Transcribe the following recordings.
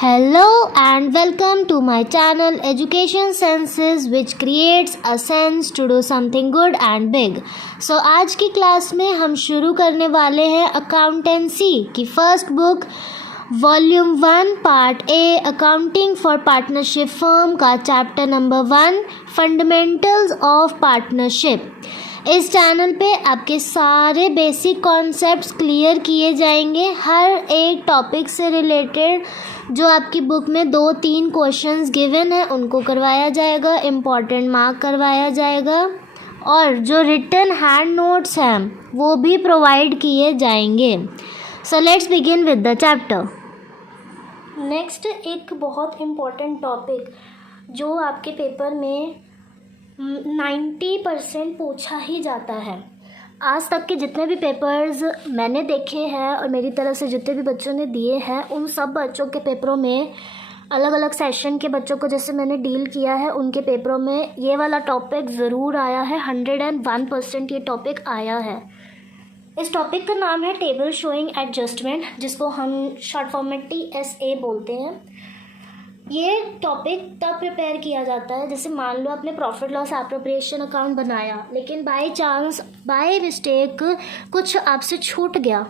Hello and welcome to my channel Education Senses which creates a sense to do something good and big. So आज की class में हम शुरू करने वाले हैं अकाउंटेंसी की first book volume 1 part A accounting for partnership firm का chapter number 1 fundamentals of partnership. इस चैनल पे आपके सारे बेसिक कॉन्सेप्ट्स क्लियर किए जाएंगे। हर एक टॉपिक से रिलेटेड जो आपकी बुक में 2-3 क्वेश्चंस गिवन है उनको करवाया जाएगा, इम्पॉर्टेंट मार्क करवाया जाएगा और जो रिटन हैंड नोट्स हैं वो भी प्रोवाइड किए जाएंगे। So let's begin with the chapter. Next एक बहुत इम्पॉर्टेंट टॉपिक जो आपके पेपर में 90% पूछा ही जाता है। आज तक के जितने भी पेपर्स मैंने देखे हैं और मेरी तरफ से जितने भी बच्चों ने दिए हैं उन सब बच्चों के पेपरों में अलग अलग सेशन के बच्चों को जैसे मैंने डील किया है उनके पेपरों में ये वाला टॉपिक ज़रूर आया है। 101% ये टॉपिक आया है। इस टॉपिक का नाम है टेबल शोइंग एडजस्टमेंट, जिसको हम शॉर्ट फॉर्म में TSA बोलते हैं। ये टॉपिक तब प्रिपेयर किया जाता है जैसे मान लो आपने प्रॉफिट लॉस एप्रोप्रिएशन अकाउंट बनाया लेकिन बाय चांस बाय मिस्टेक कुछ आपसे छूट गया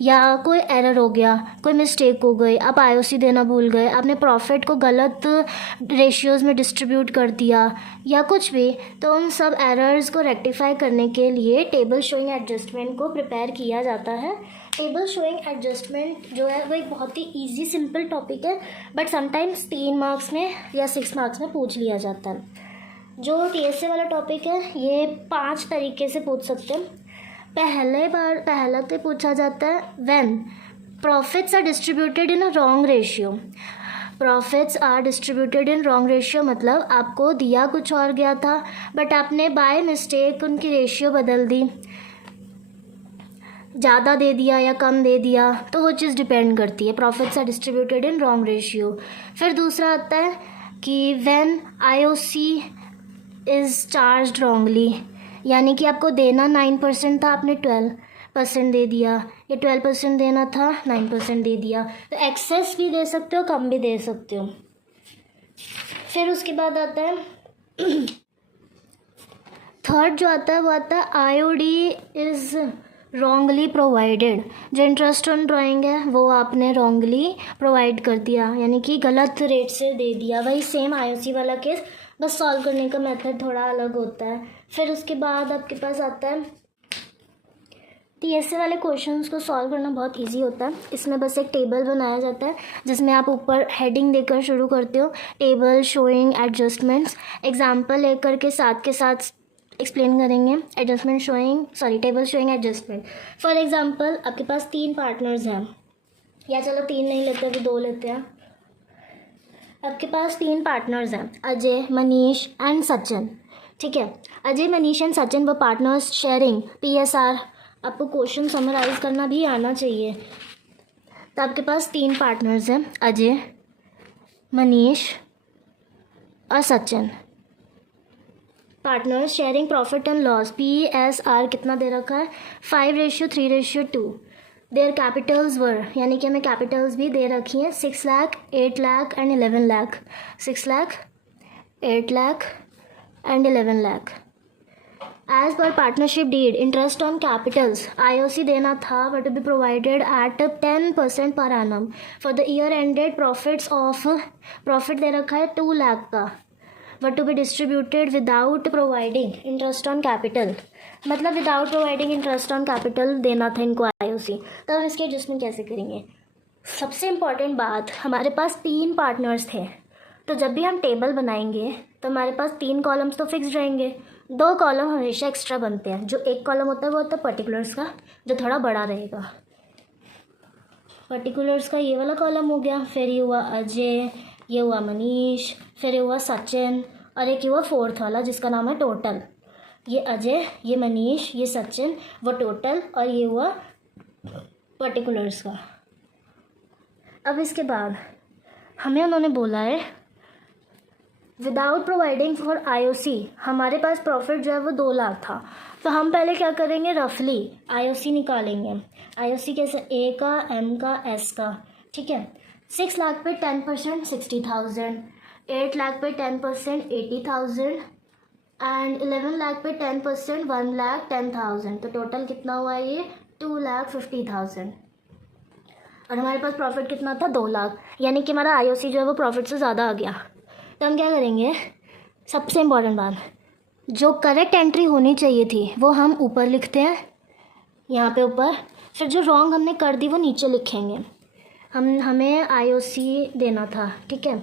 या कोई एरर हो गया, कोई मिस्टेक हो गई, आप IOC देना भूल गए, आपने प्रॉफिट को गलत रेशियोज़ में डिस्ट्रीब्यूट कर दिया या कुछ भी, तो उन सब एरर्स को रेक्टिफाई करने के लिए टेबल शोइंग एडजस्टमेंट को प्रिपेयर किया जाता है। टेबल शोइंग एडजस्टमेंट जो है वो एक बहुत ही इजी सिंपल टॉपिक है बट समटाइम्स 3 मार्क्स में या 6 मार्क्स में पूछ लिया जाता है। जो TSA वाला टॉपिक है ये 5 तरीके से पूछ सकते हैं। पहला तो पूछा जाता है when profits are distributed in a wrong ratio. Profits are distributed in wrong ratio मतलब आपको दिया कुछ और गया था बट आपने बाय मिस्टेक उनकी रेशियो बदल दी, ज़्यादा दे दिया या कम दे दिया, तो वो चीज़ डिपेंड करती है। Profits are distributed in wrong ratio. फिर दूसरा आता है कि when IOC is charged wrongly, यानी कि आपको देना 9% था, आपने 12% दे दिया, या 12% देना था 9% दे दिया। तो एक्सेस भी दे सकते हो, कम भी दे सकते हो। फिर उसके बाद आता है थर्ड जो आता है वो आता है IOD इज़ रॉन्गली प्रोवाइडेड। जो इंटरेस्ट ऑन ड्राइंग है वो आपने रॉन्गली प्रोवाइड कर दिया, यानी कि गलत रेट से दे दिया। वही सेम IOC वाला केस, बस सॉल्व करने का मेथड थोड़ा अलग होता है। फिर उसके बाद आपके पास आता है TSA वाले क्वेश्चंस को सॉल्व करना बहुत इजी होता है। इसमें बस एक टेबल बनाया जाता है जिसमें आप ऊपर हेडिंग देकर शुरू करते हो, टेबल शोइंग एडजस्टमेंट्स। एग्जाम्पल लेकर के साथ एक्सप्लेन करेंगे। Table showing adjustment. For example आपके पास 3 पार्टनर्स हैं, या चलो 3 नहीं लेते अभी 2 लेते हैं। आपके पास 3 पार्टनर्स हैं, अजय, मनीष एंड सचिन। ठीक है, अजय, मनीष एंड सचिन वो पार्टनर्स शेयरिंग PSR। आपको क्वेश्चन समराइज करना भी आना चाहिए। तो आपके पास 3 पार्टनर्स हैं, अजय, मनीष और Sachin. Partners sharing profit and loss PSR कितना दे रखा है 5:3:2। देयर कैपिटल्स वर, यानी कि हमें कैपिटल्स भी दे रखी हैं 6 lakh, 8 lakh and 11 lakh. 6 lakh, 8 lakh and 11 lakh. As per partnership deed interest on capitals IOC देना था but be provided at 10% per annum for the year ended. Profit दे रखा है 2 लाख का but to be distributed without providing interest on capital, मतलब without providing interest on capital देना था इनको IOC। तो हम इसके एडजस्टमेंट कैसे करेंगे? सबसे इम्पॉर्टेंट बात, हमारे पास 3 पार्टनर्स थे, तो जब भी हम टेबल बनाएंगे तो हमारे पास 3 कॉलम्स तो फिक्स रहेंगे, 2 कॉलम हमेशा एक्स्ट्रा बनते हैं। जो एक कॉलम होता है वो होता है पर्टिकुलर्स का, जो थोड़ा बड़ा रहेगा। पर्टिकुलर्स का ये वाला कॉलम हो गया, फिर ये हुआ अजय, ये हुआ मनीष, फिर ये हुआ सचिन और एक ये हुआ 4th वाला जिसका नाम है टोटल। ये अजय, ये मनीष, ये सचिन, वो टोटल, और ये हुआ पर्टिकुलर्स का। अब इसके बाद हमें उन्होंने बोला है विदाउट प्रोवाइडिंग फॉर IOC हमारे पास प्रॉफिट जो है वो 2 लाख था। तो हम पहले क्या करेंगे, रफली IOC निकालेंगे। IOC कैसे, A का, M का, S का। ठीक है, 6 लाख पे 10% 60,000, 8 लाख पे 10% 80,000 एंड 11 लाख पे 10% 1,10,000। तो टोटल कितना हुआ ये 2,50,000। और हमारे पास प्रॉफिट कितना था 2 लाख, यानी कि हमारा आईओसी जो है वो प्रॉफिट से ज़्यादा आ गया। तो हम क्या करेंगे, सबसे इम्पॉर्टेंट बात, जो करेक्ट एंट्री होनी चाहिए थी वो हम ऊपर लिखते हैं यहाँ पे ऊपर, फिर जो रॉन्ग हमने कर दी वो नीचे लिखेंगे। हमें आईओसी देना था, ठीक है,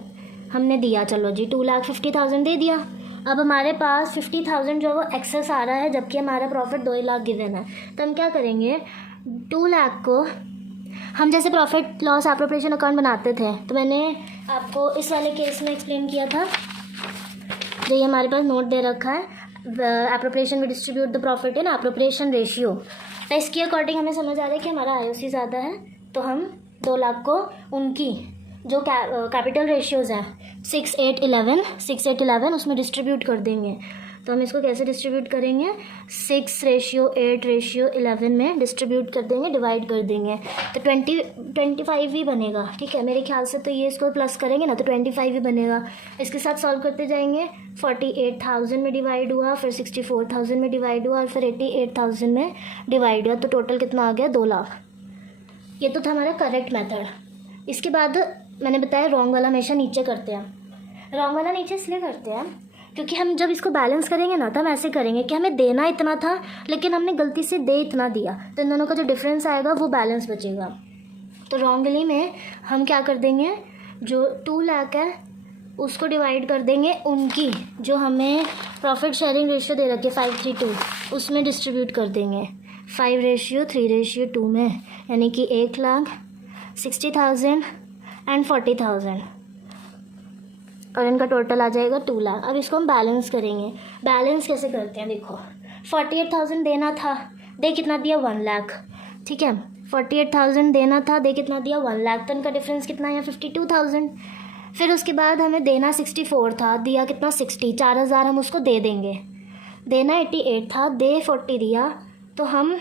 हमने दिया, चलो जी 2,50,000 दे दिया। अब हमारे पास 50,000 जो है वो एक्सेस आ रहा है, जबकि हमारा प्रॉफिट 2 लाख गिवन है। तो हम क्या करेंगे, 2 लाख को हम जैसे प्रॉफिट लॉस एप्रोप्रिएशन अकाउंट बनाते थे, तो मैंने आपको इस वाले केस में एक्सप्लेन किया था, जो ये हमारे पास नोट दे रखा है, एप्रोप्रिएशन में distribute the profit in appropriation ratio. तो इसके अकॉर्डिंग हमें समझ आ रहा है कि हमारा आईओसी ज़्यादा है, तो हम 2 लाख को उनकी जो कैपिटल रेशियोज़ हैं 6, 8, 11 उसमें डिस्ट्रीब्यूट कर देंगे। तो हम इसको कैसे डिस्ट्रीब्यूट करेंगे, 6:8:11 में डिस्ट्रीब्यूट कर देंगे, डिवाइड कर देंगे, तो 25 ही बनेगा, ठीक है मेरे ख्याल से। तो ये इसको प्लस करेंगे ना तो 25 ही बनेगा। इसके साथ सॉल्व करते जाएंगे, 48,000 में डिवाइड हुआ, फिर 64,000 में डिवाइड हुआ और फिर 88,000 में डिवाइड हुआ। तो टोटल कितना आ गया 2 लाख। ये तो था हमारा करेक्ट मेथड। इसके बाद मैंने बताया रॉन्ग वाला हमेशा नीचे करते हैं। रॉन्ग वाला नीचे इसलिए करते हैं क्योंकि हम जब इसको बैलेंस करेंगे ना तो हम ऐसे करेंगे कि हमें देना इतना था लेकिन हमने गलती से दे इतना दिया, तो इन दोनों का जो डिफरेंस आएगा वो बैलेंस बचेगा। तो रॉन्गली में हम क्या कर देंगे, जो 2 लाख है उसको डिवाइड कर देंगे उनकी जो हमें प्रॉफिट शेयरिंग रेशियो दे रखी है 5:3:2, उसमें डिस्ट्रीब्यूट कर देंगे 5:3:2 में, यानी कि 1,60,000 एंड 40,000 और इनका टोटल आ जाएगा 2 लाख। अब इसको हम बैलेंस करेंगे। बैलेंस कैसे करते हैं, देखो 48,000 देना था, दे कितना दिया 1 लाख, ठीक है 48,000 देना था, दे कितना दिया 1 लाख, तो इनका डिफरेंस कितना है 52,000। फिर उसके बाद हमें देना 64 था, दिया कितना 60, 4,000 हम उसको दे देंगे। देना 88 था, दे 40 दिया, तो हम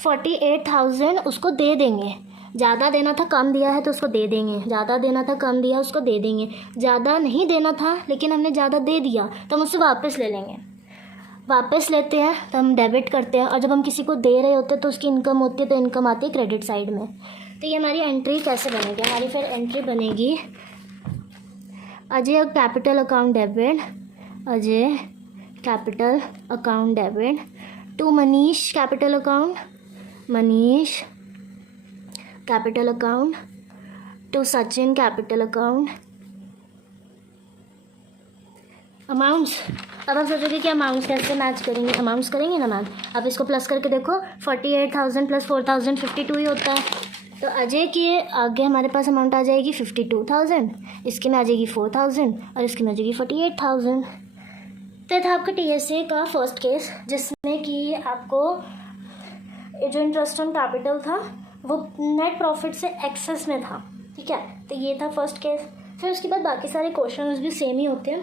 48,000 उसको दे देंगे। ज़्यादा देना था कम दिया है तो उसको दे देंगे, ज़्यादा देना था कम दिया उसको दे देंगे, ज़्यादा नहीं देना था लेकिन हमने ज़्यादा दे दिया तो हम उससे वापस ले लेंगे। वापस लेते हैं तो हम डेबिट करते हैं, और जब हम किसी को दे रहे होते हैं तो उसकी इनकम होती है, तो इनकम आती है क्रेडिट साइड में। तो ये हमारी एंट्री कैसे बनेगी, हमारी फिर एंट्री बनेगी Ajay capital account debit, Ajay capital account debit to Manish capital account, Manish capital account to Sachin capital account. Amounts, अब हम सोचोगे कि अमाउंट्स कैसे मैच करेंगे, अमाउंट्स करेंगे ना मैम। अब इसको प्लस करके देखो 48,000 प्लस 4,000 52 ही होता है। तो अजय के आगे हमारे पास अमाउंट आ जाएगी 52,000, इसके में आ जाएगी 4,000 और इसके में आ जाएगी 48,000। तो था आपका TSA का फर्स्ट केस, जिसमें कि आपको जो इंटरेस्ट ऑन कैपिटल था वो नेट प्रॉफिट से एक्सेस में था, ठीक है। तो ये था फर्स्ट केस। फिर उसके बाद बाकी सारे क्वेश्चंस भी सेम ही होते हैं।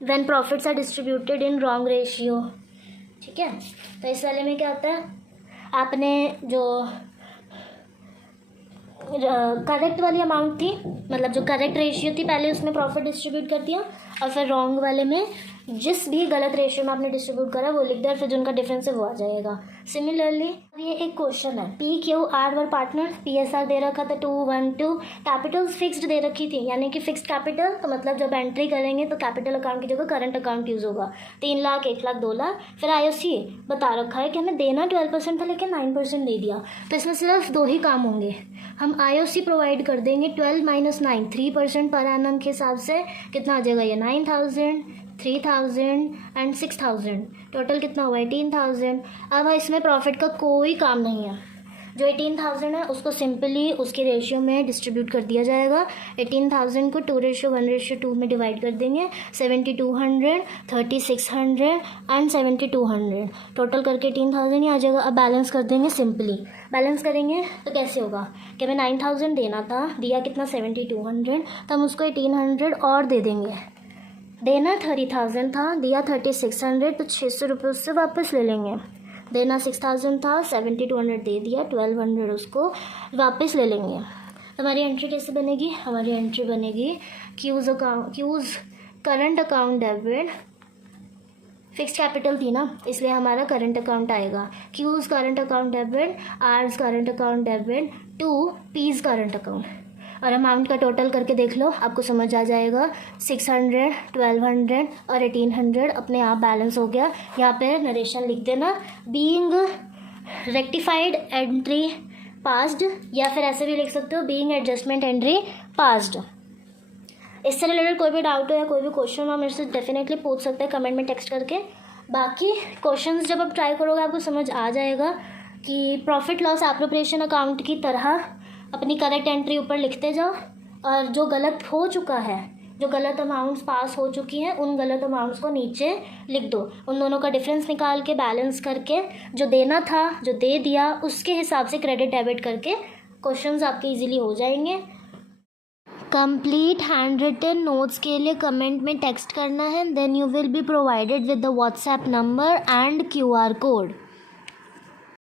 When profits are distributed in wrong ratio, ठीक है। तो इस वाले में क्या होता है, आपने जो करेक्ट वाली अमाउंट थी, मतलब जो करेक्ट रेशियो थी, पहले उसमें प्रॉफिट डिस्ट्रीब्यूट कर दिया और फिर रॉन्ग वाले में जिस भी गलत रेशियो में आपने डिस्ट्रीब्यूट करा वो लिख दिया, फिर जो उनका डिफरेंस है वो आ जाएगा। सिमिलरली ये एक क्वेश्चन है, PQR वर पार्टनर, PSR दे रखा था 2, 1, 2, कैपिटल्स फिक्स्ड दे रखी थी, यानी कि फिक्स्ड कैपिटल, तो मतलब जब एंट्री करेंगे तो कैपिटल अकाउंट की जगह करंट अकाउंट यूज़ होगा। 3 लाख, 1 लाख, 2 लाख। फिर IOC बता रखा है कि हमें देना 12% था लेकिन 9% दे दिया, तो इसमें सिर्फ 2 ही काम होंगे। हम IOC प्रोवाइड कर देंगे 12 - 9 3% पर एनम के हिसाब से कितना आ जाएगा, ये 9,000, 3,000 एंड 6,000, टोटल कितना हुआ 18,000। अब इसमें प्रॉफिट का कोई काम नहीं है, जो 18,000 है उसको सिंपली उसके रेशियो में डिस्ट्रीब्यूट कर दिया जाएगा। 18,000 को 2:1:2 में डिवाइड कर देंगे, 7,200, 3,600 एंड 7,200, टोटल करके 18,000 ही आ जाएगा। अब बैलेंस कर देंगे, सिंपली बैलेंस करेंगे तो कैसे होगा कि हमें 9,000 देना था, दिया कितना 7,200, तो हम उसको 1,800 और दे देंगे। देना 30,000 था, दिया 3,600, तो 600 रुपये उससे वापस ले लेंगे। देना 6000 था, 7200 दे दिया, 1200 उसको वापस ले लेंगे। हमारी एंट्री कैसे बनेगी? हमारी एंट्री बनेगी Q's current account debit, fixed capital थी ना इसलिए हमारा करंट अकाउंट आएगा। Q's current account debit, R's current account debit to P's current account. और अमाउंट का टोटल करके देख लो, आपको समझ आ जाएगा। 600, 1200 और 1800 अपने आप बैलेंस हो गया। यहाँ पे नरेशन लिख देना, बीइंग रेक्टिफाइड एंट्री पास्ड, या फिर ऐसे भी लिख सकते हो बीइंग एडजस्टमेंट एंट्री पास्ड। इससे रिलेटेड कोई भी डाउट हो या कोई भी क्वेश्चन हो, मेरे से डेफिनेटली पूछ सकते हैं कमेंट में टेक्स्ट करके। बाकी क्वेश्चंस जब आप ट्राई करोगे आपको समझ आ जाएगा कि प्रॉफिट लॉस एप्रोप्रिएशन अकाउंट की तरह अपनी करेक्ट एंट्री ऊपर लिखते जाओ, और जो गलत हो चुका है, जो गलत अमाउंट्स पास हो चुकी हैं, उन गलत अमाउंट्स को नीचे लिख दो। उन दोनों का डिफरेंस निकाल के बैलेंस करके जो देना था, जो दे दिया, उसके हिसाब से क्रेडिट डेबिट करके क्वेश्चंस आपके इजीली हो जाएंगे। कंप्लीट हैंड रिटन नोट्स के लिए कमेंट में टेक्स्ट करना है, then you will be provided with the WhatsApp number and QR code.